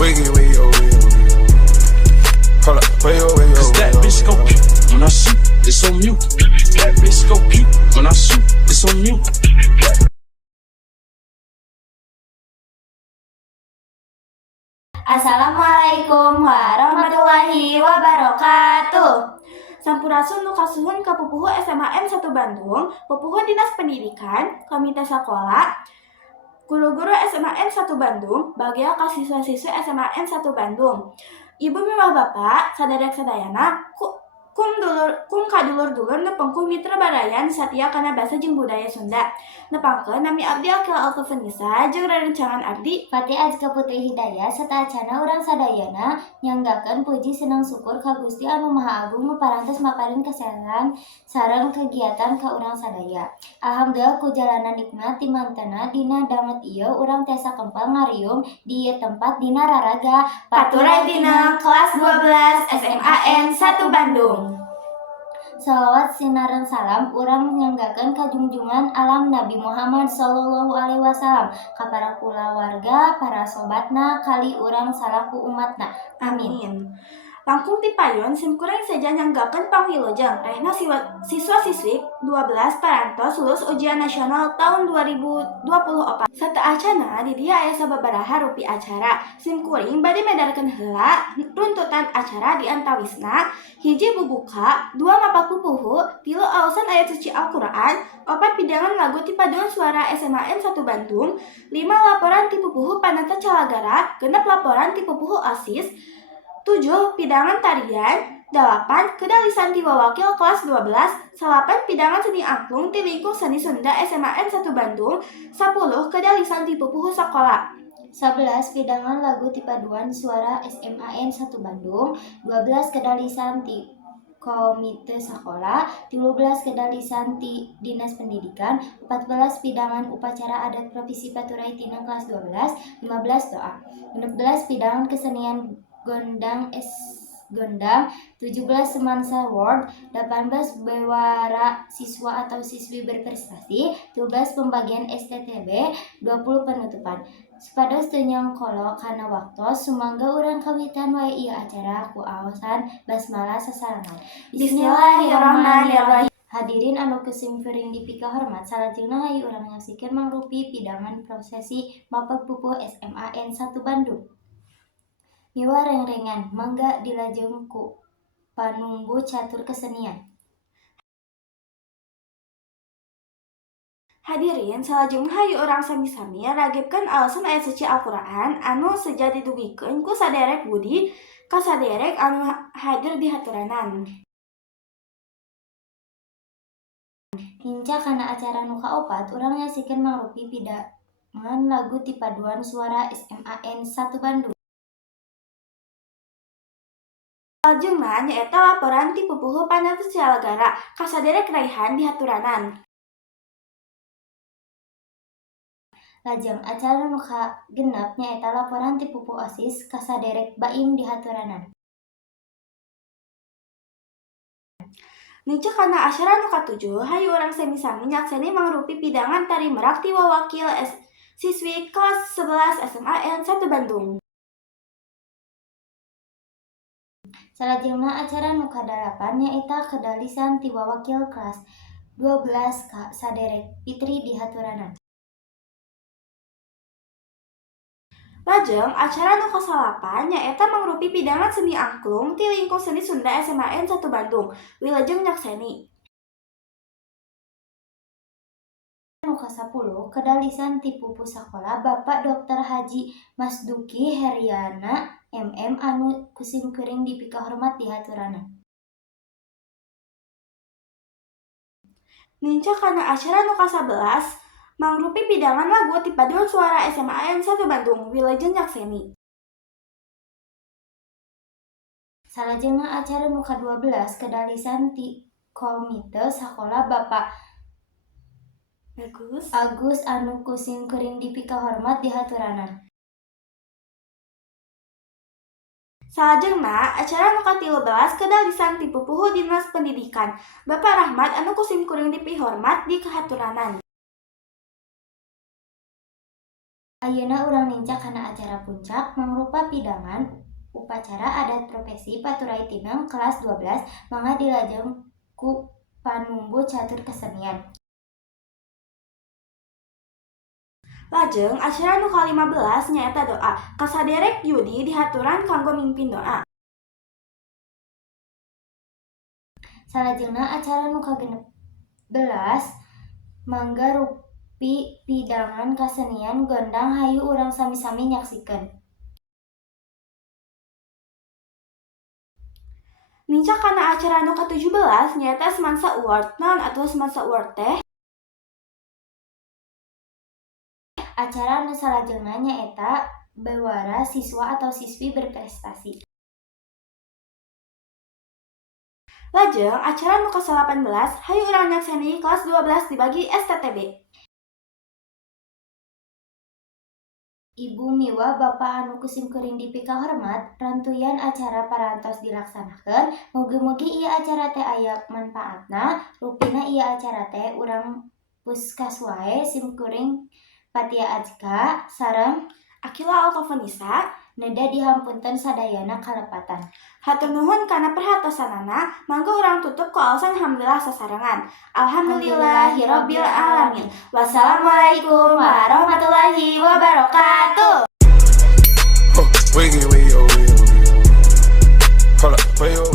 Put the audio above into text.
Wiggy, wiggy, oh, wiggy, oh, wiggy, oh. Hold up, wiggy, oh, wiggy, oh, Cause that wiggy, oh, bitch go wiggy, puke when I shoot, it's on mute. That bitch go puke when I shoot, it's on mute. Assalamualaikum warahmatullahi wabarakatuh. Sampurasun nu kasuhun ka pupuhu SMAN 1 Bandung, pupuhu Dinas Pendidikan, Komite Sekolah, guru-guru SMAN 1 Bandung, bagia ka siswa-siswi SMAN 1 Bandung. Ibu mimah bapak, sadayana, kum kadulur-dulur nepengku mitra barayan satia kana basa jeung budaya Sunda. Nepangkeun nami abdi Akil Altafanisa jeung rerencangan abdi Pati Azka Putri Hidayah serta acana urang sadayana nyanggakeun puji senang syukur ka Gusti Anu Maha Agung nu parantos maparin kesehatan sareng kegiatan ka urang sadaya. Alhamdulillah ku jalanan nikmat timantena dina danget ieu urang tiasa kempal ngariung di ieu tempat dina raraga Paturai Dina kelas 12 SMAN 1 Bandung. Salawat sinaran salam urang nyanggakeun ka junjungan alam Nabi Muhammad sallallahu alaihi wasallam ka para kulawarga, para sobatna, kali urang salaku umatna. Amin. Langkung ti payun simkuring saja nyanggakeun pangwilujeng rehna siswa-siswi 12 parantos lulus ujian nasional tahun 2024. Sateacana di dieu aya sababaraha rupi acara. Simkuring bade medarkeun heula runtutan acara di antawisna hiji bubuka, 2 mapa pupuhu, 3 aosan ayat suci Al-Qur'an, 4 pidangan lagu ti paduan suara SMAN 1 Bandung, 5 laporan ti pupuhu Panata Calagara, 6 laporan ti pupuhu OSIS, 7 pidangan tarian, 8 kedalisan ti wawakil kelas 12, 8 pidangan seni angklung ti lingkung seni Sunda SMAN 1 Bandung, 10 kedalisan ti pupuhu sekolah, 11 pidangan lagu ti paduan suara SMAN 1 Bandung, 12 kedalisan ti komite sekolah, 13 kedalisan ti Dinas Pendidikan, 14 pidangan upacara adat Provinsi Paturai Tina kelas 12, 15 doa, 16 pidangan kesenian gondang 17 semansa word, 18 bewara siswa atau siswi berprestasi, 12 pembagian STTB, 20 penutupan. Supados teu nyangkolo kana waktos sumangga urang kawitan wae ieu acara ku aosan basmalah sasarangan. Bismillahirrahmanirrahim. Hadirin anu kesimpuring dipika hormat, salajengna hayu urang nyaksikeun mangrupi pidangan prosesi mapeg pupuh SMAN 1 Bandung. Miwa reng-rengan, mangga dilajeng ku panumbu catur kesenian. Hadirin, salajengna hayu urang sami-sami ragipkeun alasan ayat suci Al-Qur'an anu seja didugikeun ku saderek budi ka saderek anu hadir di haturanan. Hinca kana acara nu kaopat, urang nyaksikeun mangrupi pidangan lagu ti paduan suara SMAN 1 Bandung. Salajengna nyaeta laporan ti pupuhu Panata Calagara ka saderek raihan di haturanan. Lajeng acara nu kagenep nyaeta laporan ti pupuh OSIS ka saderek baim di haturanan. Nicek kana acara nu katujuh, hayu urang sami-sami nyakseni mangrupi pidangan tari merak ti wawakil siswi kelas 11 SMAN 1 Bandung. Salajengna acara nu kadalapan nyaeta kedalisan ti wawakil kelas 12 ka saderek Fitri di haturanan. Lajeng acara nu kasalapan nyaeta mangrupi pidangan seni angklung ti lingkung seni Sunda SMAN 1 Bandung. Wilajeng nyakseni. Nu kasapuluh kedalisan ti pupuh sakola Bapak Dr. Haji Masduki Heriana MM anu kusimkuring dipika hormat di haturanan. Ninca kana acara nu ka-11 mangrupi pidangan lagu ti paduan suara SMAN 1 Bandung. Wilajeng nyakseni. Salajengna acara nu ka-12 kedalisan ti komite sakola Bapak Agus anu kusimkuring dipika hormat di haturanan. Salajengna acara nu ka-13 kedalisan ti pupuhu Dinas Pendidikan Bapak Rahmat anu kusimkuring dipihormat di kehaturanan. Ayeuna urang ninca kana acara puncak mangrupa pidangan upacara adat profesi Paturai Tineng kelas 12 mangga dilajeng ku panumbu catur kesenian. Lajeng acara nu ka-15 nyaeta doa. Kasaderek Yudi dihaturan kanggo mimpin doa. Salajengna acara nu ka-16 mangga rupi pidangan kasenian gondang hayu urang sami-sami nyaksikeun. Mincak kana acara nu ka-17 nyaeta Semansa Award. Naon atuh Semansa Award teh? Acara anu salajengna nyaeta bewara siswa atau siswi berprestasi. Lajeng acara nu ka-18 hayu urang nyaksani kelas 12 dibagi STTB. Ibu miwa Bapak anu kusim kuring dipika hormat, rantuyan acara parantos dilaksanakeun. Mugi-mugi ieu acara teh aya manfaatna, rupina ieu acara teh urang puskas wae sim kuring Patia Ajka sareng Akila Altofonisa neda dihampunten sadayana kalepatan. hatur nuhun kana perhatosanana. Mangga urang tutup ku aosan hamdalah sasarengan. Alhamdulillahirabbil alamin. Wassalamualaikum warahmatullahi wabarakatuh. Wiggy, wiggy, oh, wiggy, oh, wiggy. Hold up, wait, oh.